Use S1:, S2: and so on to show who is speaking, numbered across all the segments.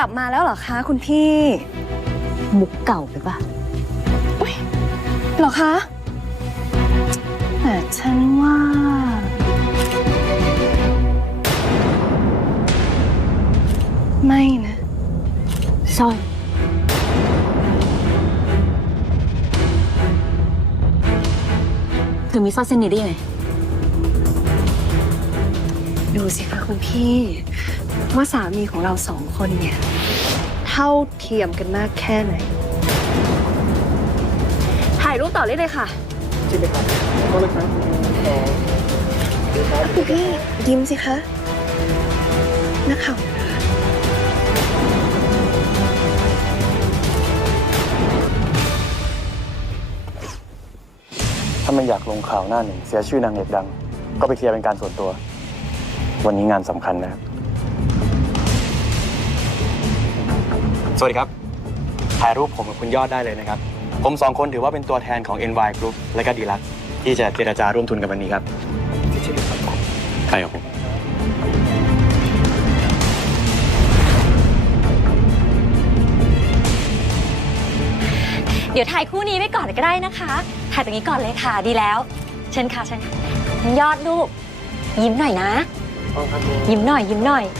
S1: ลับมาแล้วเหรอคะคุณพี่
S2: มุกเก่าไปปะ
S1: อุ๊ยเหรอคะแต่ฉันว่าไม่นะ
S2: สร้อยเธอมีสร้อยเส้นนี้ได้ยังไง
S1: ดูสิคะคุณพี่ว่าสามีของเราสองคนเนี่ยเท่าเทียมกันมากแค่ไหน ถ่ายรูปต่อเลยค่ะ
S3: จริงไหมครับขอโทษนะครับ
S1: คุณพี่ยิ้มสิคะนักข่าวนะคะ
S3: ถ้าไม่อยากลงข่าวหน้าหนึ่งเสียชื่อนางเอกดัง ก็ไปเคลียร์เป็นการส่วนตัว วันนี้งานสำคัญนะครับ สวัสดีครับ ถ่ายรูปผมกับคุณยอดได้เลยนะครับ ผมสองคนถือว่าเป็นตัวแทนของ NY Group และก็ดีลักที่จะเจรจาร่วมทุนกันวันนี้ครับใช่ครับผม
S2: เดี๋ยวถ่ายคู่นี้ไว้ก่อนก็ได้นะคะ ถ่ายตรงนี้ก่อนเลยค่ะ ดีแล้ว เชิญค่ะเชิญค่ะยอดลูก ยิ้มหน่อยนะ ยิ้มหน่อยยิ้มหน่อย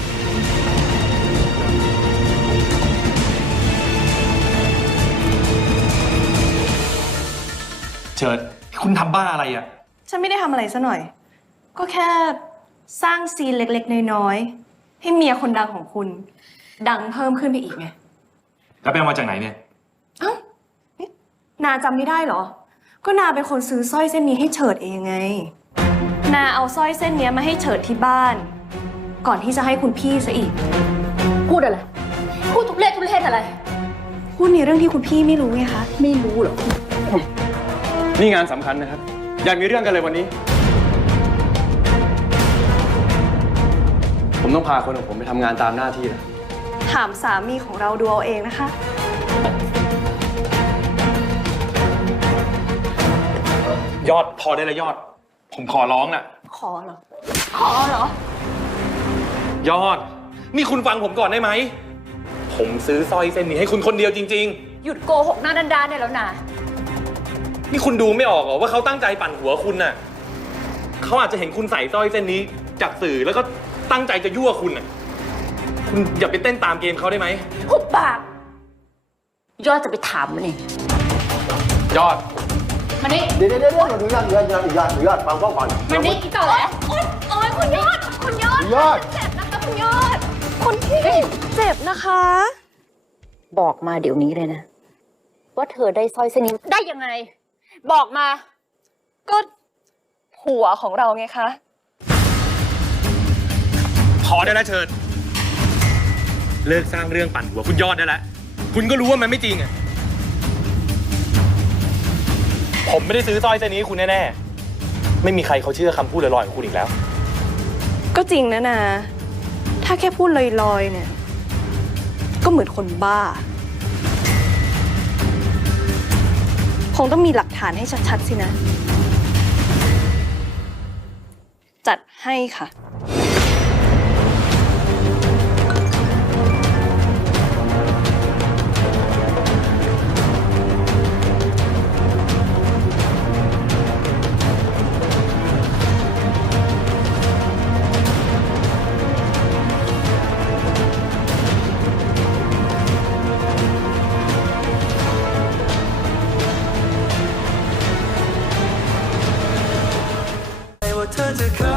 S4: เชิญคุณทำบ้าอะไรอ่ะ
S1: ฉันไม่ได้ทำอะไรซะหน่อย ก็แค่สร้างซีนเล็กๆน้อยๆให้เมียคนดังของคุณ ดังเพิ่มขึ้นไปอีกไง
S4: แล้วไปเอามาจากไหนเนี่ย
S1: เอ้านี่นาจำไม่ได้เหรอ ก็นาเป็นคนซื้อสร้อยเส้นนี้ให้เฉิดเองไง นาเอาสร้อยเส้นนี้มาให้เฉิดที่บ้าน ก่อนที่จะให้คุณพี่ซะอีก
S2: พูดอะไร พูดทุเรศอะไร
S1: พูดในเรื่องที่คุณพี่ไม่รู้ไงคะ
S2: ไม่รู้เหรอ
S3: นี่งานสำคัญนะครับ อยากมีเรื่องกันเลยวันนี้ ผมต้องพาคนของผมไปทำงานตามหน้าที่นะ
S1: ถามสามีของเราดูเอาเองนะคะ
S4: ยอดพอได้แล้วยอด ผมขอร้องน่ะ
S1: ขอเหรอ
S4: ยอด นี่คุณฟังผมก่อนได้ไหม ผมซื้อสร้อยเส้นนี้ให้คุณคนเดียวจริง
S2: หยุดโกหกหน้าด้านๆได้แล้วนะ
S4: ๆ นี่คุณดูไม่ออกเหรอว่าเขาตั้งใจปั่นหัวคุณน่ะ เขาอาจจะเห็นคุณใส่สร้อยเส้นนี้จากสื่อแล้วก็ตั้งใจจะยั่วคุณน่ะ คุณอย่าไปเต้นตามเกมเขาได้ไหม
S2: หุบปาก ยอดจะไปถามมันเอง
S4: ยอด
S2: มันนี่
S5: เดี๋ยวอนุญาตฟังพ่อก่อน
S2: มันนี่อีกต่อแล้วโอ๊ยคุณยอด คุณยอด
S5: ยอด
S2: เจ็บนะคะคุณยอด
S1: คุณพี่เจ็บนะคะ
S2: บอกมาเดี๋ยวนี้เลยนะ ว่าเธอได้สร้อยเส้นนี้ได้ยังไง บอกมา
S1: ก็ผัวของเราไงคะ
S4: พอได้แล้วเชิญ เลิกสร้างเรื่องปั่นหัวคุณยอดได้แล้ว คุณก็รู้ว่ามันไม่จริงอ่ะ ผมไม่ได้ซื้อสร้อยเส้นนี้ให้คุณแน่ๆ ไม่มีใครเขาเชื่อคำพูดลอยๆของคุณอีกแล้ว
S1: ก็จริงนะนาถ้าแค่พูดลอยๆเนี่ย ก็เหมือนคนบ้า คงต้องมีหลักฐานให้ชัดๆสินะ จัดให้ค่ะ
S6: ว่าเธอจะเค